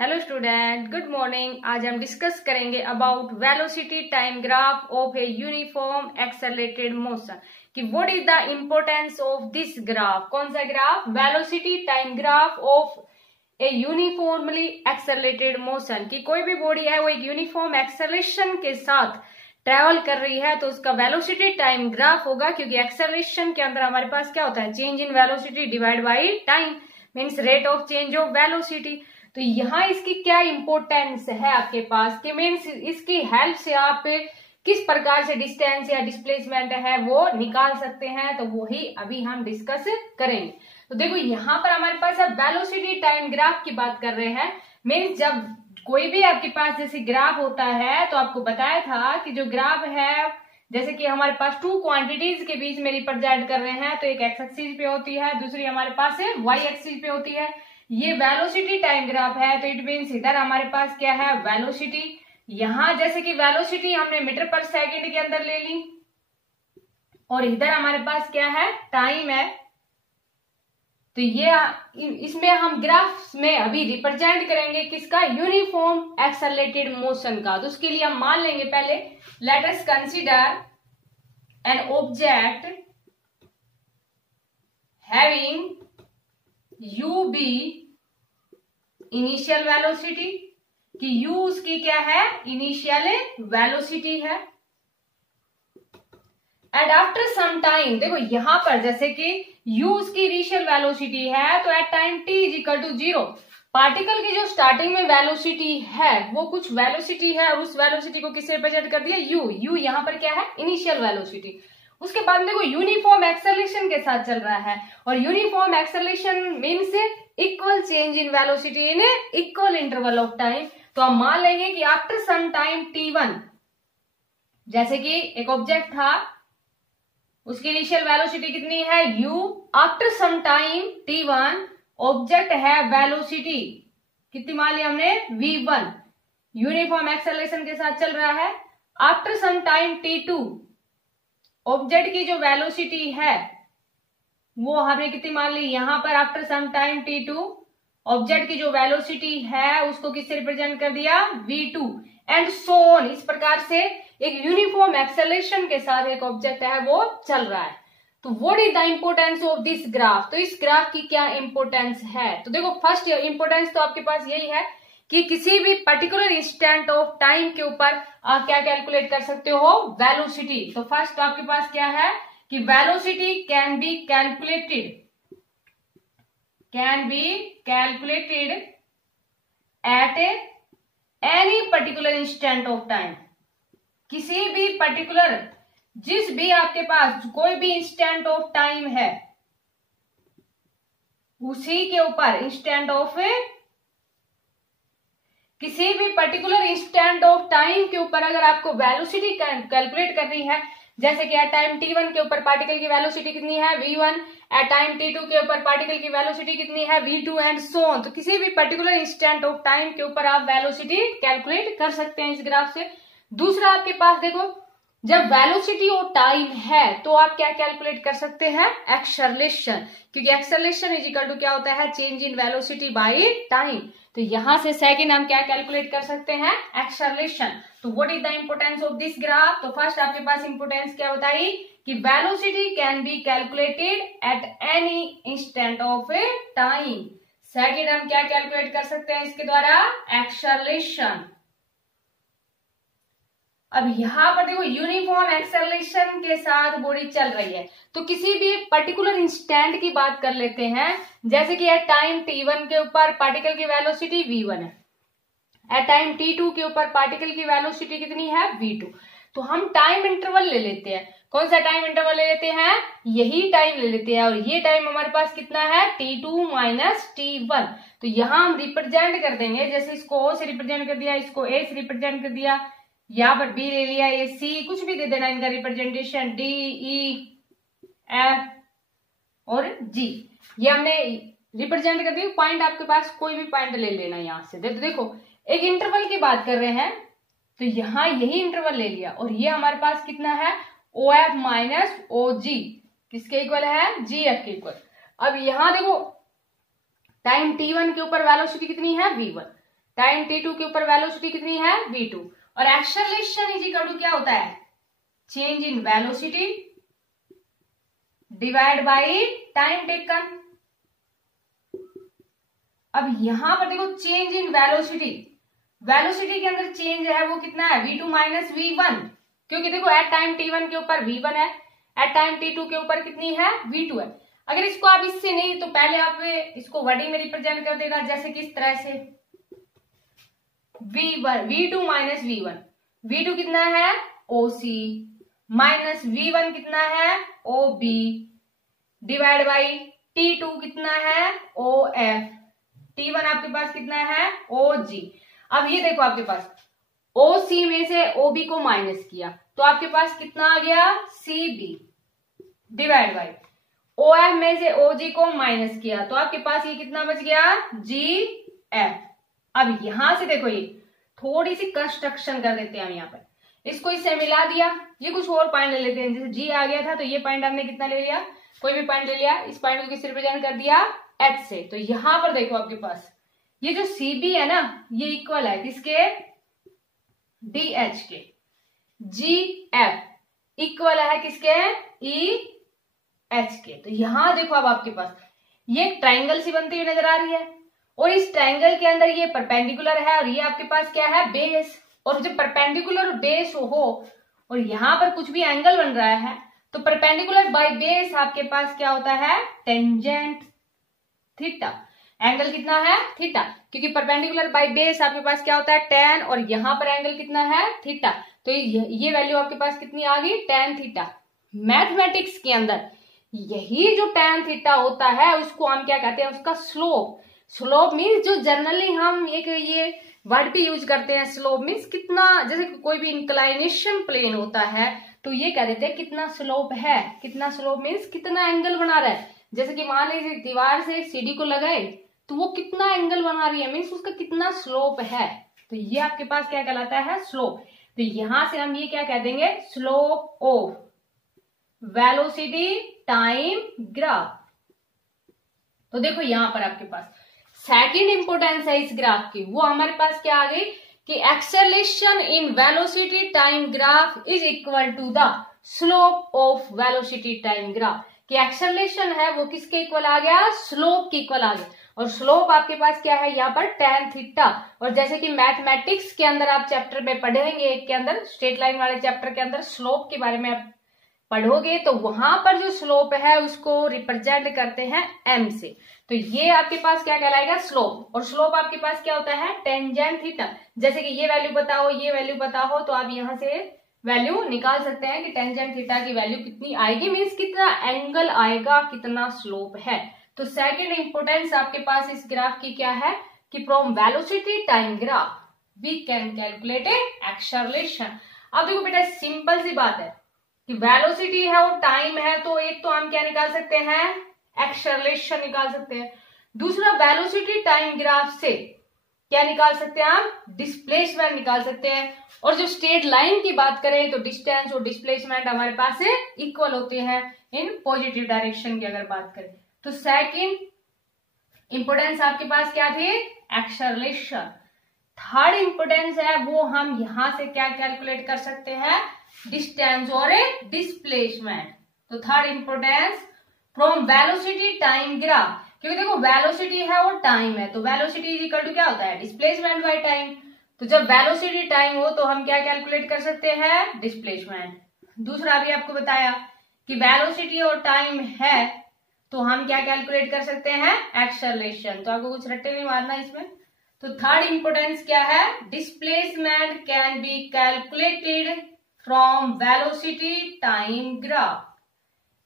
Hello student, good morning. आज हम discuss करेंगे about velocity time graph of a uniform accelerated motion कि what is the importance of this graph. कौन सा graph? Velocity time graph of a uniformly accelerated motion कि कोई भी body है वो एक यूनिफॉर्म एक्सेलरेशन के साथ ट्रेवल कर रही है तो उसका वेलोसिटी टाइम ग्राफ होगा, क्योंकि एक्सेलरेशन के अंदर हमारे पास क्या होता है? Change in velocity divide by time means rate of change of velocity. तो यहाँ इसकी क्या इंपॉर्टेंस है आपके पास कि मीन्स इसकी हेल्प से आप किस प्रकार से डिस्टेंस या डिस्प्लेसमेंट है वो निकाल सकते हैं, तो वही अभी हम डिस्कस करेंगे। तो देखो यहाँ पर हमारे पास अब वेलोसिटी टाइम ग्राफ की बात कर रहे हैं। मीन्स जब कोई भी आपके पास जैसे ग्राफ होता है तो आपको बताया था कि जो ग्राफ है जैसे कि हमारे पास टू क्वांटिटीज के बीच में रिप्रेजेंट कर रहे हैं, तो एक एक्स एक्सिस पे होती है, दूसरी हमारे पास है वाई एक्सिस पे होती है। ये वेलोसिटी टाइम ग्राफ है, तो इट मीन्स इधर हमारे पास क्या है? वेलोसिटी। यहां जैसे कि वेलोसिटी हमने मीटर पर सेकंड के अंदर ले ली और इधर हमारे पास क्या है? टाइम है। तो ये इसमें हम ग्राफ में अभी रिप्रेजेंट करेंगे किसका? यूनिफॉर्म एक्सेलरेटेड मोशन का। तो उसके लिए हम मान लेंगे पहले, let us consider an object having u b initial velocity कि u उसकी क्या है? इनिशियल वेलोसिटी है। एंड आफ्टर सम टाइम, देखो यहां पर जैसे कि u उसकी इनिशियल वेलोसिटी है तो at time t is equal to 0 particle की जो स्टार्टिंग में वेलोसिटी है वो कुछ वेलोसिटी है और उस वेलोसिटी को किससे रिप्रेजेंट कर दिया? u यहां पर क्या है? Initial velocity. उसके बाद देखो यूनिफॉर्म एक्सेलरेशन के साथ चल रहा है और uniform acceleration means equal change in velocity in equal interval of time. तो हम मान लेंगे कि आफ्टर सम टाइम t1, जैसे कि एक ऑब्जेक्ट था उसकी इनिशियल वेलोसिटी कितनी है? u। After some time t1 object है वेलोसिटी कितनी मान ली हमने? v1। यूनिफॉर्म एक्सेलरेशन के साथ चल रहा है। After some time t2 object की जो वेलोसिटी है वो हमने कितनी मान ली? यहां पर after some time t2 object की जो वेलोसिटी है उसको किससे रिप्रेजेंट कर दिया? v2 and so on. इस प्रकार से एक यूनिफॉर्म एक्सेलरेशन के साथ एक ऑब्जेक्ट है वो चल रहा है। तो what is the importance of this graph? तो इस ग्राफ की क्या इंपॉर्टेंस है? तो देखो फर्स्ट इंपॉर्टेंस तो आपके पास यही है कि किसी भी पर्टिकुलर इंस्टेंट ऑफ टाइम के ऊपर आप क्या कैलकुलेट कर सकते हो? वेलोसिटी। तो फर्स्ट आपके पास क्या है कि velocity can be calculated at any particular instant of time. किसी भी पर्टिकुलर जिस भी आपके पास कोई भी इंस्टेंट ऑफ टाइम है उसी के ऊपर किसी भी पर्टिकुलर इंस्टेंट ऑफ टाइम के ऊपर अगर आपको वेलोसिटी कैलकुलेट करनी है, जैसे कि एट टाइम t1 के ऊपर पार्टिकल की वेलोसिटी कितनी है? v1। एट टाइम t2 के ऊपर पार्टिकल की वेलोसिटी कितनी है? v2 and so on. तो किसी भी पर्टिकुलर इंस्टेंट ऑफ टाइम के ऊपर आप वेलोसिटी कैलकुलेट कर सकते हैं इस ग्राफ से। दूसरा आपके पास देखो, जब वेलोसिटी और टाइम है तो आप क्या कैलकुलेट कर सकते हैं? एक्सेलरेशन, क्योंकि एक्सेलरेशन इज इक्वल टू क्या होता है? Change in velocity by time. तो यहां से सेकंड हम क्या कैलकुलेट कर सकते हैं? एक्सेलरेशन। तो what is the importance of this graph? तो फर्स्ट आपके पास इंपोर्टेंस क्या बताई कि velocity can be calculated at any instant of A time. Second हम क्या कैलकुलेट कर सकते हैं इसके द्वारा? एक्सेलरेशन। अब यहां पर देखो यूनिफॉर्म एक्सेलरेशन के साथ बॉडी चल रही है तो किसी भी पर्टिकुलर इंस्टेंट की बात कर लेते हैं, जैसे कि एट टाइम t1 के ऊपर पार्टिकल की वेलोसिटी v1 है, एट टाइम t2 के ऊपर पार्टिकल की वेलोसिटी कितनी है? v2। तो हम टाइम इंटरवल ले लेते हैं। कौन सा टाइम इंटरवल ले लेते हैं? यही टाइम ले लेते हैं और ये टाइम हमारे पास कितना है? t2 minus t1। तो यहां हम रिप्रेजेंट कर देंगे, जैसे इसको o से रिप्रेजेंट कर दिया, इसको a से रिप्रेजेंट कर दिया, यहाँ पर बी ले लिया, ये सी, कुछ भी दे देना इनका रिप्रेजेंटेशन, डी ई एफ और जी, ये हमने रिप्रेजेंट कर दी। पॉइंट आपके पास कोई भी पॉइंट ले लेना यहां से। देखो एक इंटरवल की बात कर रहे हैं तो यहाँ यही इंटरवल ले लिया और ये हमारे पास कितना है? ओ एफ माइनस ओ जी, किसके इक्वल है? जी एफ के इक्वल। अब यहां देखो टाइम t1 के ऊपर वेलोसिटी कितनी है? v1। टाइम t2 के ऊपर वेलोसिटी कितनी है v2, और एक्सेलरेशन इज इक्वल टू क्या होता है, change in velocity divide by time taken. अब यहां पर देखो चेंज इन वेलोसिटी, वेलोसिटी के अंदर चेंज है वो कितना है v2 माइनस v1, क्योंकि देखो एट टाइम t1 के ऊपर v1 है, एट टाइम t2 के ऊपर कितनी है v2 है। अगर इसको आप इससे नहीं तो पहले आप इसको वर्डिंग में रिप्रेजेंट कर देगा, जैसे कि इस तरह से v2 माइनस v1, v2 कितना है OC माइनस v1 कितना है OB डिवाइड बाई t2 कितना है OF, t1 आपके पास कितना है OG। अब ये देखो आपके पास OC में से OB को माइनस किया तो आपके पास कितना आ गया CB डिवाइड बाई OF में से OG को माइनस किया तो आपके पास ये कितना बच गया GF। अब यहां से देखो ये थोड़ी सी कंस्ट्रक्शन कर देते हैं हम, यहाँ पर इसको इससे मिला दिया, ये कुछ और पॉइंट ले लेते हैं, जैसे G आ गया था तो ये पॉइंट हमने कितना ले लिया, कोई भी पॉइंट ले लिया, इस पॉइंट को किस रिप्रेजेंट कर दिया H से। तो यहां पर देखो आपके पास ये जो CB है ना ये इक्वल है किसके DH के, GF इक्वल है किसके EH के। तो यहां देखो अब आपके पास ये एक ट्राइंगल सी बनती हुई नजर आ रही है और इस ट्राइंगल के अंदर ये परपेंडिकुलर है और ये आपके पास क्या है बेस, और जब परपेंडिकुलर बेस हो और यहां पर कुछ भी एंगल बन रहा है तो परपेंडिकुलर बाय बेस आपके पास क्या होता है टेंजेंट थीटा, एंगल कितना है थीटा, क्योंकि परपेंडिकुलर बाय बेस आपके पास क्या होता है tan और यहां पर एंगल कितना है थीटा, तो ये वैल्यू आपके पास कितनी आ गई tan थीटा। मैथमेटिक्स के अंदर यही जो tan थीटा होता है उसको हम क्या कहते हैं, उसका स्लोप। स्लोप मीन्स जो जनरली हम एक ये वर्ड भी यूज करते हैं, स्लोप मीन्स कितना, जैसे कोई भी इंक्लाइनेशन प्लेन होता है तो ये कह देते हैं कितना स्लोप है, कितना स्लोप मीन्स कितना एंगल बना रहा है। जैसे कि मान लीजिए दीवार से सीढ़ी को लगाए तो वो कितना एंगल बना रही है मीन्स उसका कितना स्लोप है, तो ये आपके पास क्या कहलाता है स्लोप। तो यहां से हम ये क्या कह देंगे slope of velocity time graph. तो देखो यहां पर आपके पास सेकंड इंपोर्टेंस है इस ग्राफ की, वो हमारे पास क्या आ गई कि acceleration in velocity time graph is equal to the slope of velocity time graph, कि एक्सेलरेशन है वो किसके इक्वल आ गया स्लोप के इक्वल आ गया, और स्लोप आपके पास क्या है यहाँ पर tan थीटा। और जैसे कि मैथमेटिक्स के अंदर आप चैप्टर में पढ़ेंगे एक के अंदर स्ट्रेट लाइन वाले चैप्टर के अंदर स्लोप के बारे में आप पढ़ोगे तो वहां पर जो स्लोप है उसको रिप्रेजेंट करते हैं m से, तो ये आपके पास क्या कहलाएगा स्लोप। और स्लोप आपके पास क्या होता है टेंजेंट थीटा, जैसे कि ये वैल्यू बताओ ये वैल्यू बताओ तो आप यहां से वैल्यू निकाल सकते हैं कि टेंजेंट थीटा की वैल्यू कितनी आएगी, मीन्स कितना एंगल आएगा, कितना स्लोप है। तो सेकंड इंपोर्टेंस आपके पास इस ग्राफ की क्या है कि from velocity time graph we can calculate acceleration. अब देखो बेटा सिंपल सी बात है कि वेलोसिटी है और टाइम है, तो एक तो हम क्या निकाल सकते हैं एक्सेलरेशन निकाल सकते हैं, दूसरा वेलोसिटी टाइम ग्राफ से क्या निकाल सकते हैं हम डिस्प्लेसमेंट निकाल सकते हैं। और जो स्ट्रेट लाइन की बात करें तो डिस्टेंस और डिस्प्लेसमेंट हमारे पास से इक्वल होते हैं इन पॉजिटिव डायरेक्शन की अगर बात करें। तो सेकंड इंपोर्टेंस आपके पास क्या थी एक्सेलरेशन। थर्ड इंपोर्टेंस है वो हम यहां से क्या कैलकुलेट कर सकते हैं डिस्टेंस और डिस्प्लेसमेंट। तो third importance from velocity time graph, क्योंकि देखो वेलोसिटी है और टाइम है तो वेलोसिटी इज इक्वल टू क्या होता है डिस्प्लेसमेंट बाय टाइम, तो जब वेलोसिटी टाइम हो तो हम क्या कैलकुलेट कर सकते हैं डिस्प्लेसमेंट। दूसरा भी आपको बताया कि वेलोसिटी और टाइम है तो हम क्या कैलकुलेट कर सकते हैं एक्सेलरेशन, तो आपको कुछ रट्टे नहीं मारना इसमें। तो थर्ड इंपोर्टेंस क्या है displacement can be calculated from velocity time graph,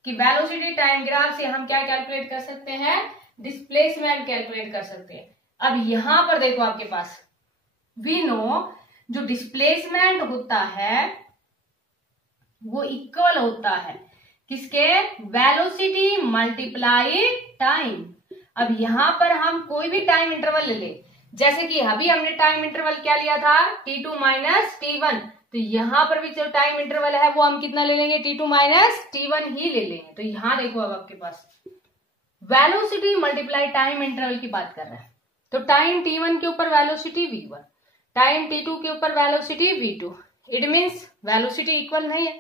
कि वेलोसिटी टाइम ग्राफ से हम क्या कैलकुलेट कर सकते हैं डिस्प्लेसमेंट कैलकुलेट कर सकते हैं। अब यहां पर देखो आपके पास वी नो जो डिस्प्लेसमेंट होता है वो इक्वल होता है किसके वेलोसिटी मल्टीप्लाई टाइम। अब यहां पर हम कोई भी टाइम इंटरवल ले ले, जैसे कि अभी हमने टाइम इंटरवल क्या लिया था t2 माइनस t1, तो यहां पर भी जो टाइम इंटरवल है वो हम कितना ले लेंगे t2 माइनस t1 ही ले लेंगे। तो यहां देखो अब आपके पास वेलोसिटी मल्टीप्लाई टाइम इंटरवल की बात कर रहे हैं, तो टाइम t1 के ऊपर वेलोसिटी v1, टाइम t2 के ऊपर velocity v2। It means velocity equal नहीं है।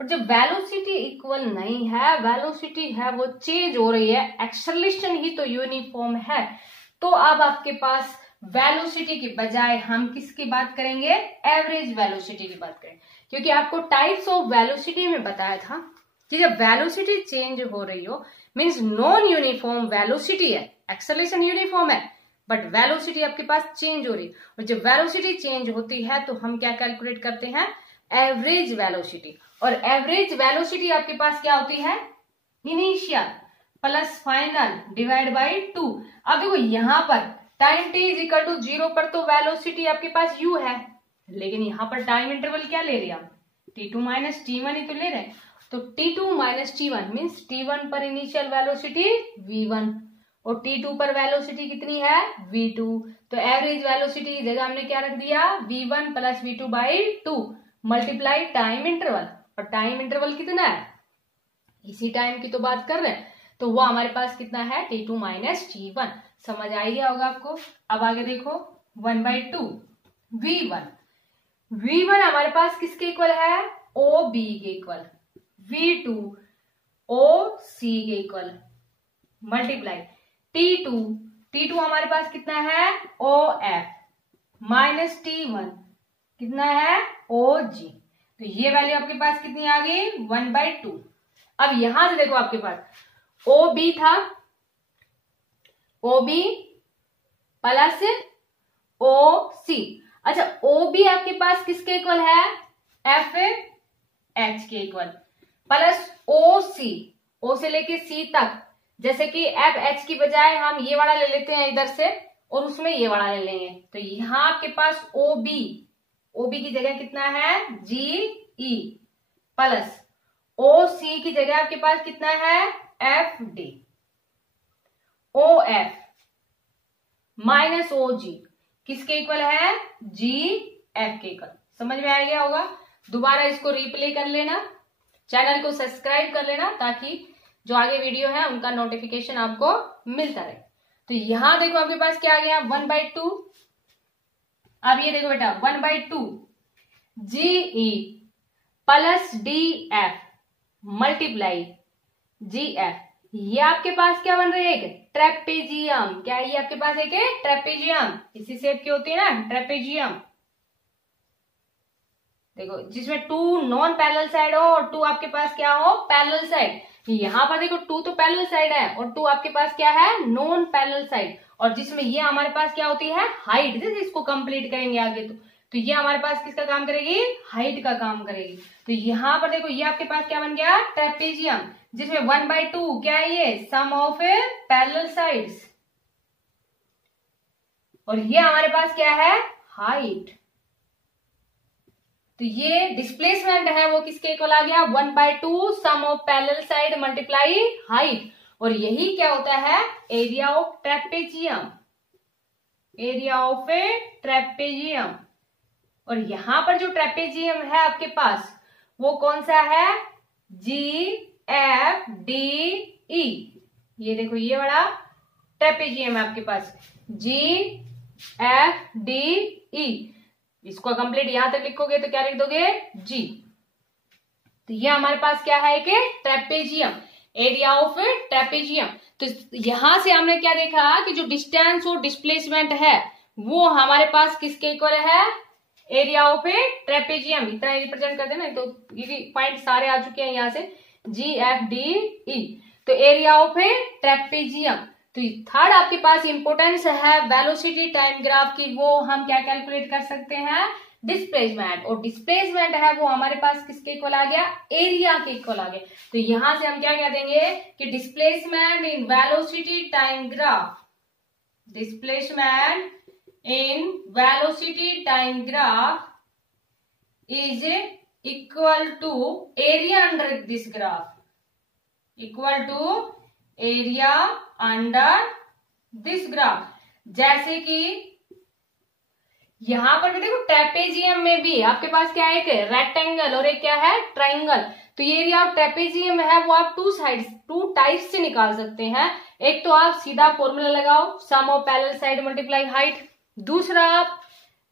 और जब वेलोसिटी इक्वल नहीं है, वेलोसिटी है वो चेंज हो रही है, एक्सेलरेशन ही तो यूनिफॉर्म है, तो अब आपके पास वेलोसिटी की बजाय हम किसकी बात करेंगे? एवरेज वेलोसिटी की बात करें। क्योंकि आपको टाइप्स ऑफ वेलोसिटी में बताया था कि जब वेलोसिटी चेंज हो रही हो मींस नॉन यूनिफॉर्म वेलोसिटी है, एक्सेलरेशन यूनिफॉर्म है बट वेलोसिटी आपके पास चेंज हो रही है। और जब वेलोसिटी चेंज होती है तो हम क्या कैलकुलेट करते हैं? Average velocity. और एवरेज वेलोसिटी आपके पास क्या होती है? Initial plus final divide by 2। अब देखो यहां पर time t is equal to 0 पर तो वेलोसिटी आपके पास u है, लेकिन यहां पर टाइम इंटरवल क्या ले रहे हैं हम? t2 माइनस t1 ही तो ले रहे हैं। तो t2 minus t1 means t1 पर इनिशियल वेलोसिटी v1 और t2 पर वेलोसिटी कितनी है? v2। तो एवरेज वेलोसिटी की जगह हमने क्या रख दिया? v1 plus v2 by 2 multiply time interval. और टाइम इंटरवल कितना है? इसी टाइम की तो बात कर रहे हैं, तो वो हमारे पास कितना है? t2 minus t1। समझ आ गया होगा आपको। अब आगे देखो 1/2 v1। v1 हमारे पास किसके इक्वल है? OB के इक्वल। v2 OC के इक्वल मल्टीप्लाई t2 हमारे पास कितना है? OF माइनस t1 कितना है? OG। तो ये वैल्यू आपके पास कितनी आ गई? 1/2। अब यहां से देखो आपके पास OB था, OB प्लस OC। अच्छा OB आपके पास किसके इक्वल है? FH के इक्वल प्लस OC, O से लेके C तक। जैसे कि FH की बजाय हम ये वाला ले लेते हैं इधर से और उसमें ये वाला ले लेंगे, तो यहां आपके पास OB की जगह कितना है? GE प्लस OC की जगह आपके पास कितना है? FD। OF माइनस OG किसके इक्वल है? GF के इक्वल। समझ में आ गया होगा। दोबारा इसको रिप्ले कर लेना, चैनल को सब्सक्राइब कर लेना ताकि जो आगे वीडियो है उनका नोटिफिकेशन आपको मिलता रहे। तो यहां देखो आपके पास क्या आ गया? 1/2। अब ये देखो बेटा 1/2 GE plus DF multiply GF। ये आपके पास क्या बन रही है? एक ट्रेपेजियम। क्या है ये आपके पास? एक ट्रेपेजियम। इसी शेप की होती है ना ट्रेपेजियम। देखो जिसमें 2 नॉन पैरेलल साइड हो और 2 आपके पास क्या हो? Parallel side. यहां पर देखो 2 तो पैरेलल साइड है और 2 आपके पास क्या है? Non parallel side. और जिसमें ये हमारे पास क्या होती है? हाइट। जैसे इसको कंप्लीट करेंगे आगे तो ये हमारे पास किसका काम करेगी? हाइट का काम करेगी। तो यहां पर देखो ये आपके पास क्या बन गया? ट्रेपेजियम, जिसमें 1/2 क्या है? ये सम ऑफ पैरेलल साइड्स। और ये हमारे पास क्या है? हाइट। तो ये डिस्प्लेसमेंट है वो किसके इक्वल आ गया? 1/2 sum of parallel side multiply height. और यही क्या होता है? Area of trapezium. Area of trapezium. और यहां पर जो ट्रेपेजियम है आपके पास वो कौन सा है? GFDE। ये देखो ये बड़ा ट्रेपेजियम है आपके पास GFDE। इसको कंप्लीट यहां तक लिखोगे तो क्या लिख दोगे? G। तो ये हमारे पास क्या है? एक ट्रेपेजियम, एरिया ऑफ ट्रेपेजियम। तो यहां से हमने क्या देखा कि जो डिस्टेंस और डिस्प्लेसमेंट है वो हमारे पास किसके इक्वल है? Area of trapezium. इतना रिप्रेजेंट करते हैं ना, तो ये पॉइंट सारे आ चुके हैं यहां से GFDE। तो एरिया ऑफ ट्रेपेजियम। तो थर्ड आपके पास इंपोर्टेंस है वेलोसिटी टाइम ग्राफ की, वो हम क्या कैलकुलेट कर सकते हैं? डिस्प्लेसमेंट। और डिस्प्लेसमेंट है वो हमारे पास किसके इक्वल आ गया? एरिया के इक्वल आ गया। तो यहां से हम क्या कह देंगे कि displacement in velocity time graph, displacement in velocity time graph is equal to area under this graph, equal to area under this graph। जैसे कि यहां पर भी देखो ट्रेपेजियम में भी आपके पास क्या है? एक रेक्टेंगल और एक क्या है? ट्राइंगल। तो ये एरिया ऑफ ट्रेपेजियम है वो आप 2 साइड्स टू टाइप्स से निकाल सकते हैं। एक तो आप सीधा फॉर्मूला लगाओ, sum of parallel side multiply height. दूसरा आप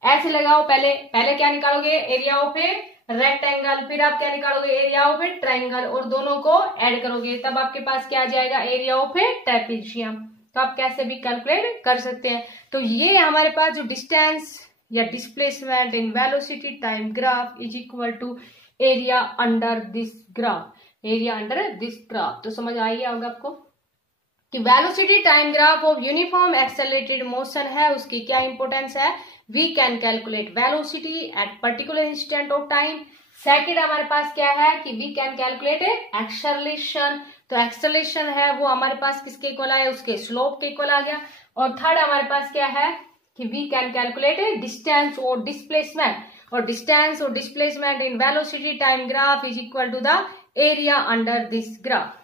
ऐसे लगाओ, पहले क्या निकालोगे, एरिया ऑफ ए रेक्टेंगल, फिर आप क्या निकालोगे, एरिया ऑफ ए ट्राइंगल, और दोनों को ऐड करोगे तब आपके पास क्या आ जाएगा, एरिया ऑफ ए ट्रेपेजियम। तो आप कैसे भी कैलकुलेट कर सकते हैं। तो ये हमारे पास जो डिस्टेंस या displacement in velocity time graph is equal to area under this graph, area under this graph. तो समझ आ गया होगा आपको कि velocity time graph of uniform accelerated motion है, उसकी क्या इंपॉर्टेंस है। We can calculate velocity at particular instant of time. Second हमारे पास क्या है कि वी कैन कैलकुलेट एक्सेलरेशन। तो एक्सेलरेशन है वो हमारे पास किसके इक्वल आया, उसके स्लोप के इक्वल आ गया। और थर्ड हमारे पास क्या है कि वी कैन कैलकुलेट डिस्टेंस और डिस्प्लेसमेंट, और डिस्टेंस और displacement in velocity time graph is equal to the area under this graph.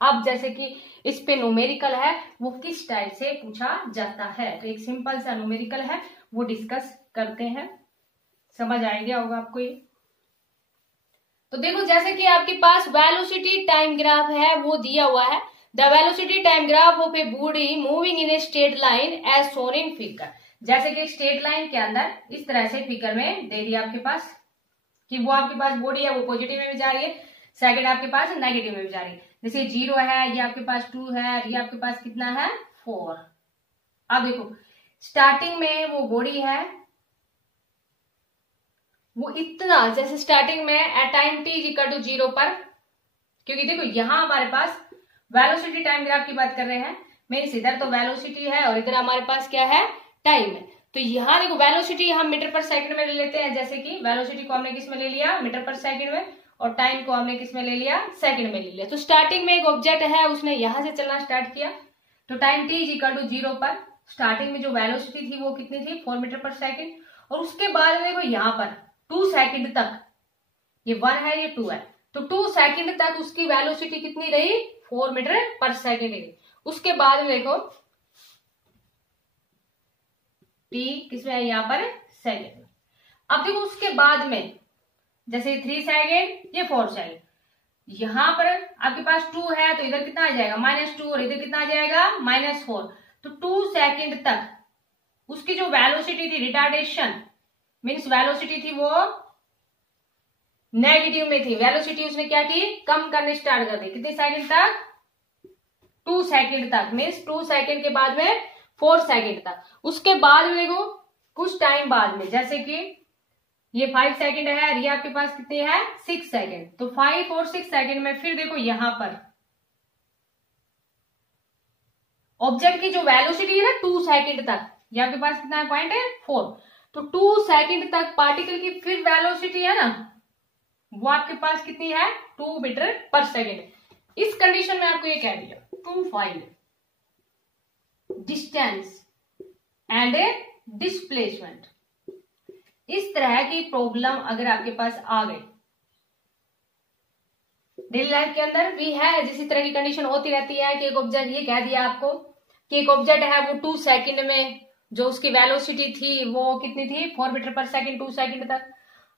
अब जैसे कि इस पे न्यूमेरिकल है, वो किस टाइप से पूछा जाता है, तो एक सिंपल सा न्यूमेरिकल है वो डिस्कस करते हैं, समझ आ गया होगा आपको ये। तो देखो जैसे कि आपके पास वेलोसिटी टाइम ग्राफ है वो दिया हुआ है, the velocity time graph of a body moving in a straight line as shown in figure. जैसे कि एक स्ट्रेट लाइन के अंदर इस तरह से फिगर में दे दिया आपके पास कि वो आपके पास बॉडी है वो पॉजिटिव में भी जा रही है, सेकंड आपके पास नेगेटिव में भी जा रही है। जैसे 0 है, ये आपके पास 2 है, ये आपके पास कितना है 4। अब देखो स्टार्टिंग में वो बॉडी है वो इतना, जैसे स्टार्टिंग में at time t is equal to 0 पर, क्योंकि देखो यहां हमारे पास वेलोसिटी टाइम ग्राफ की बात कर रहे हैं, मीन्स इधर तो वेलोसिटी है और इधर हमारे पास क्या है, टाइम है। तो यहाँ देखो वेलोसिटी हम मीटर पर सेकंड में ले लेते हैं, जैसे कि वेलोसिटी को हमने किस में ले लिया, मीटर पर सेकंड में, और टाइम को हमने किस में ले लिया, सेकंड में ले लिया। तो स्टार्टिंग में एक ऑब्जेक्ट है उसने यहां से चलना स्टार्ट किया, तो time t is equal to 0 पर स्टार्टिंग में जो वेलोसिटी थी वो कितनी थी, 4 मीटर पर सेकंड। और उसके बाद में देखो यहाँ पर 2 सेकंड तक, ये 1 है ये 2 है, तो 2 सेकंड तक उसकी वेलोसिटी कितनी रही, 4 मीटर पर सेकंड रही। उसके बाद में देखो t किसमें है, यहाँ पर सेकंड में। अब देखो उसके बाद में जैसे 3 सेकंड, ये 4 सेकंड, यहां पर आपके पास 2 है तो इधर कितना आ जाएगा -2, और इधर कितना आ जाएगा -4। तो 2 सेकंड तक उसकी जो वेलोसिटी थी, रिटार्डेशन मीन्स वेलोसिटी थी वो नेगेटिव में थी, वेलोसिटी उसने क्या की, कम करने स्टार्ट कर दी। कितने सेकंड तक, 2 सेकंड तक, मीन्स 2 सेकंड के बाद में 4 सेकंड तक। उसके बाद में देखो कुछ टाइम बाद में, जैसे कि ये 5 सेकंड है और ये आपके पास कितने है 6 सेकंड, तो 5 और 6 सेकंड में फिर देखो यहां पर ऑब्जेक्ट की जो वेलोसिटी है ना 2 सेकंड तक, ये आपके पास कितना है, पॉइंट है 4। तो 2 सेकंड तक पार्टिकल की फिर वेलोसिटी है ना वो आपके पास कितनी है, 2 मीटर पर सेकंड। इस कंडीशन में आपको ये कह दिया to find distance and a displacement. इस तरह की प्रॉब्लम अगर आपके पास आ गई डेली लाइफ के अंदर भी है, जिस तरह की कंडीशन होती रहती है कि एक ऑब्जेक्ट, ये कह दिया आपको कि एक ऑब्जेक्ट है वो 2 सेकंड में जो उसकी वेलोसिटी थी वो कितनी थी, 4 मीटर पर सेकंड 2 सेकंड तक।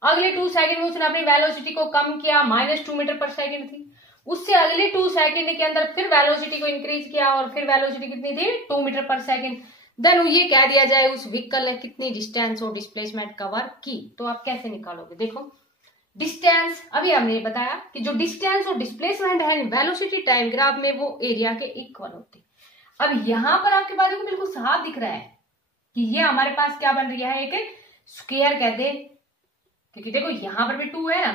अगले 2 सेकंड में उसने अपनी वेलोसिटी को कम किया, -2 मीटर पर सेकंड थी। उससे अगले 2 सेकंड के अंदर फिर वेलोसिटी को इंक्रीज किया और फिर वेलोसिटी कितनी थी, 2 मीटर पर सेकंड। देन ये कह दिया जाए उस व्हीकल ने कितनी डिस्टेंस और डिस्प्लेसमेंट कवर की। तो आप कैसे निकालोगे, देखो डिस्टेंस अभी हमने ये बताया कि जो डिस्टेंस और डिस्प्लेसमेंट है वेलोसिटी टाइम ग्राफ में वो एरिया के इक्वल होती है। अब यहां पर आपके पास बिल्कुल साफ दिख रहा है कि ये हमारे पास क्या बन रही है, एक स्क्वायर कहते हैं, क्योंकि देखो यहां पर भी 2 है ना,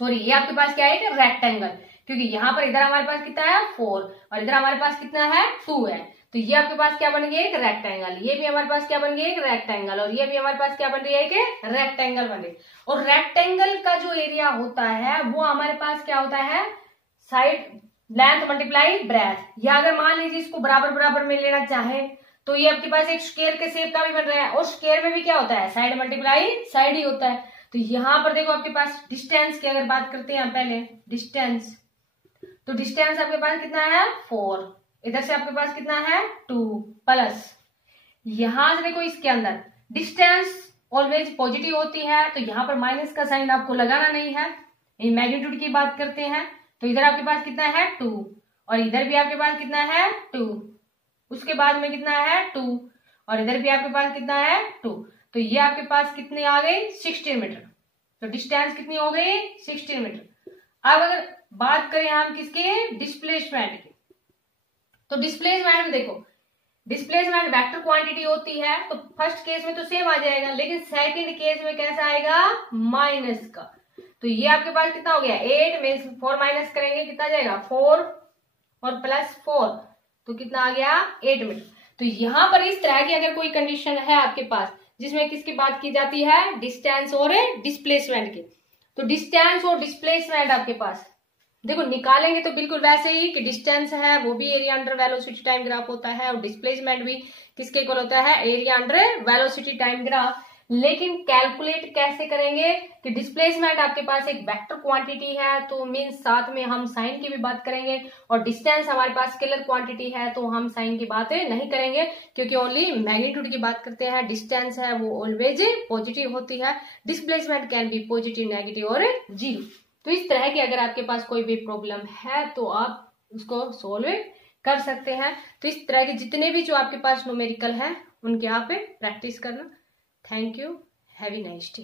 सॉरी ये आपके पास क्या है, एक रेक्टेंगल, क्योंकि यहां पर इधर हमारे पास कितना है 4 और इधर हमारे पास कितना है 2 है, तो ये आपके पास क्या बन गया, एक रेक्टेंगल। ये भी हमारे पास क्या बन गया, एक रेक्टेंगल, और ये भी हमारे पास क्या बन रही है, एक रेक्टेंगल बन रही है। और रेक्टेंगल का जो एरिया होता है वो हमारे पास क्या होता है, साइड लेंथ मल्टीप्लाई ब्रेथ। या अगर मान लीजिए इसको बराबर बराबर में लेना चाहे तो ये आपके पास एक स्क्वायर के शेप का भी बन रहा है, और स्क्वायर में भी क्या होता है, साइड मल्टीप्लाई साइड ही होता है। तो यहां पर देखो आपके पास डिस्टेंस की अगर बात करते हैं पहले डिस्टेंस, तो डिस्टेंस आपके पास कितना है 4, इधर से आपके पास कितना है 2 प्लस यहां से देखो इसके अंदर डिस्टेंस ऑलवेज पॉजिटिव होती है, तो यहां पर माइनस का साइन आपको लगाना नहीं है, मैग्नीट्यूड की बात करते हैं तो इधर आपके पास कितना है 2 और इधर भी आपके पास कितना है 2, उसके बाद में कितना है 2 और इधर भी आपके पास कितना है 2। तो ये आपके पास कितने आ गए 16 मीटर। तो डिस्टेंस कितनी हो गई 16 मीटर। अब अगर बात करें हम किसके डिस्प्लेसमेंट की, तो डिस्प्लेसमेंट में देखो डिस्प्लेसमेंट वेक्टर क्वांटिटी होती है, तो फर्स्ट केस में तो सेम आ जाएगा, लेकिन सेकंड केस में कैसा आएगा माइनस का। तो ये आपके पास कितना हो गया 8 में 4 माइनस करेंगे कितना आ जाएगा 4 और प्लस 4 तो कितना आ गया 8 मीटर। तो यहां पर इस तरह की अगर कोई कंडीशन है आपके पास जिसमें किसकी बात की जाती है डिस्टेंस और डिस्प्लेसमेंट की, तो डिस्टेंस और डिस्प्लेसमेंट आपके पास देखो निकालेंगे तो बिल्कुल वैसे ही कि डिस्टेंस है वो भी area under velocity time graph होता है और डिस्प्लेसमेंट भी किसके इक्वल होता है area under velocity time graph. लेकिन कैलकुलेट कैसे करेंगे कि डिस्प्लेसमेंट आपके पास एक वेक्टर क्वांटिटी है तो मींस साथ में हम साइन की भी बात करेंगे, और डिस्टेंस हमारे पास स्केलर क्वांटिटी है तो हम साइन की बात नहीं करेंगे क्योंकि ओनली मैग्नीट्यूड की बात करते हैं। डिस्टेंस है वो ऑलवेज पॉजिटिव होती है, displacement can be positive negative और जीरो। तो इस तरह की अगर आपके पास कोई भी प्रॉब्लम है तो आप उसको सोल्व कर सकते हैं। तो इस तरह के जितने भी जो आपके पास न्यूमेरिकल है उनके आप प्रैक्टिस करना। Thank you, have a nice day.